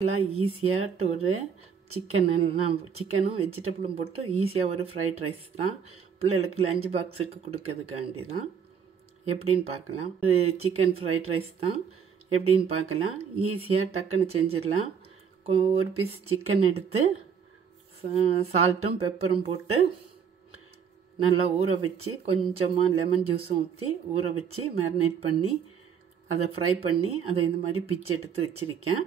எல்லாம் ஈஸியாக ஒரு சிக்கனும் வெஜிடபிளும் போட்டு ஈஸியாக ஒரு ஃப்ரைட் ரைஸ் தான் பிள்ளைகளுக்கு லஞ்ச் பாக்ஸுக்கு கொடுக்கறதுக்காண்டி தான். எப்படின்னு பார்க்கலாம். இது சிக்கன் ஃப்ரைட் ரைஸ் தான். எப்படின்னு பார்க்கலாம். ஈஸியாக டக்குன்னு செஞ்சிடலாம். ஒரு பீஸ் சிக்கன் எடுத்து சால்ட்டும் பெப்பரும் போட்டு நல்லா ஊற வச்சு கொஞ்சமாக லெமன் ஜூஸும் ஊற்றி ஊற வச்சு மேரினேட் பண்ணி அதை ஃப்ரை பண்ணி அதை இந்த மாதிரி பிச்சு எடுத்து வச்சுருக்கேன்.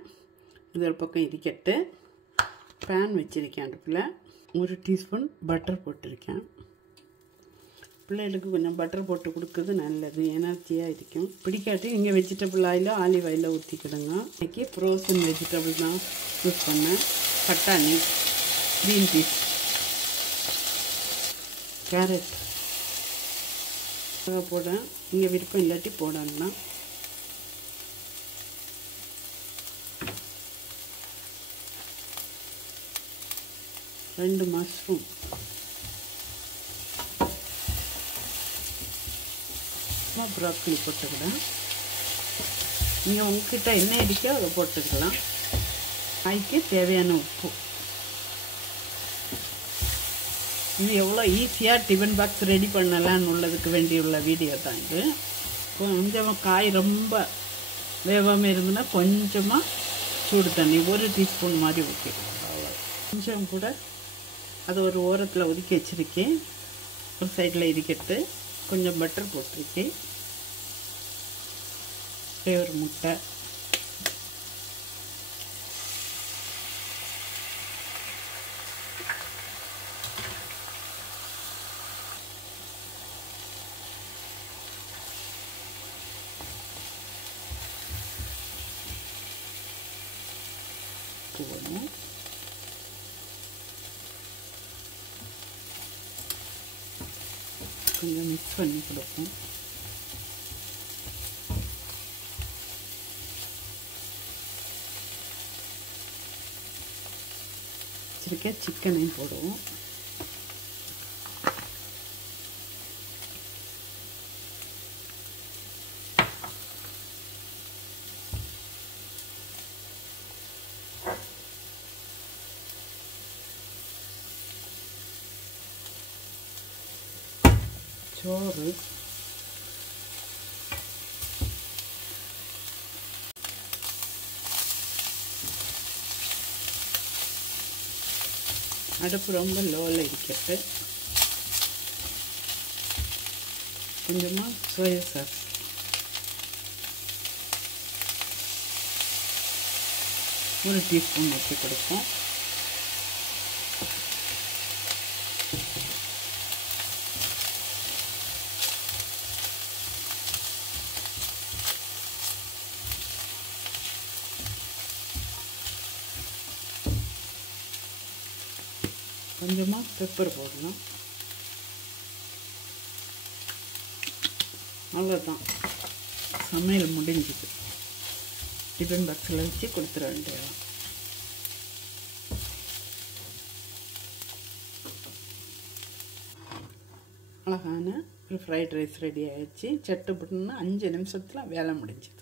இது ஒரு பக்கம் இருக்கட்டு. பேன் வச்சுருக்கேன். அடுப்பில் 1 டீஸ்பூன் பட்டர் போட்டிருக்கேன். பிள்ளைகளுக்கு கொஞ்சம் பட்டர் போட்டு கொடுக்குறது நல்லது, எனர்ஜியாக இருக்கும். பிடிக்காட்டி நீங்கள் வெஜிடபிள் ஆயிலோ ஆலிவ் ஆயிலோ ஊற்றிக்கிடுங்க. இன்றைக்கி ஃப்ரோசன் வெஜிடபிள் தான் யூஸ் பண்ணேன். பட்டாணி, க்ரீன் பீஸ், கேரட் போடுறேன். நீங்கள் விருப்பம் இல்லாட்டி போடலாம். ரெண்டு மஷ்ரூம், ப்ராக்கலி போட்டுக்கிறேன். நீங்கள் உங்ககிட்ட என்ன இருக்கோ அதை போட்டுக்கலாம். காய்க்கு தேவையான உப்பு. இது எவ்வளோ ஈஸியாக டிஃபன் பாக்ஸ் ரெடி பண்ணலான்னு உள்ளதுக்கு வேண்டியுள்ள வீடியோ தான் இது. கொஞ்சம் காய் ரொம்ப வேகாமல் இருந்ததுன்னா கொஞ்சமாக சூடு தண்ணி 1 டீஸ்பூன் மாதிரி ஊற்றிக்கலாம். அவ்வளோ கொஞ்சம் கூட அதை ஒரு ஓரத்தில் ஒதுக்கி வச்சுருக்கேன். ஒரு சைடில் இருக்கட்டு. கொஞ்சம் பட்டர் போட்டிருக்கேன். ஒரு முட்டை, போடணும். கொஞ்சம் மிக்ஸ் பண்ணி கொடுப்போம். வச்சுருக்க சிக்கனையும் போடுவோம். சோறு, அடுப்பு ரொம்ப லோவில் இருக்கட்டு. கொஞ்சமாக சோயா சாஸ், ஒரு டீஸ்பூன் ஊற்றி கொடுப்போம். கொஞ்சமாக பெப்பர் போடணும். அவ்வளோதான், சமையல் முடிஞ்சுது. டிஃபன் பாக்ஸில் வச்சு கொடுத்துட வேண்டியதான். அழகான ஒரு ஃப்ரைட் ரைஸ் ரெடி ஆகிடுச்சு. சட்டு புட்டுன்னு 5 நிமிஷத்தில் வேலை முடிஞ்சுது.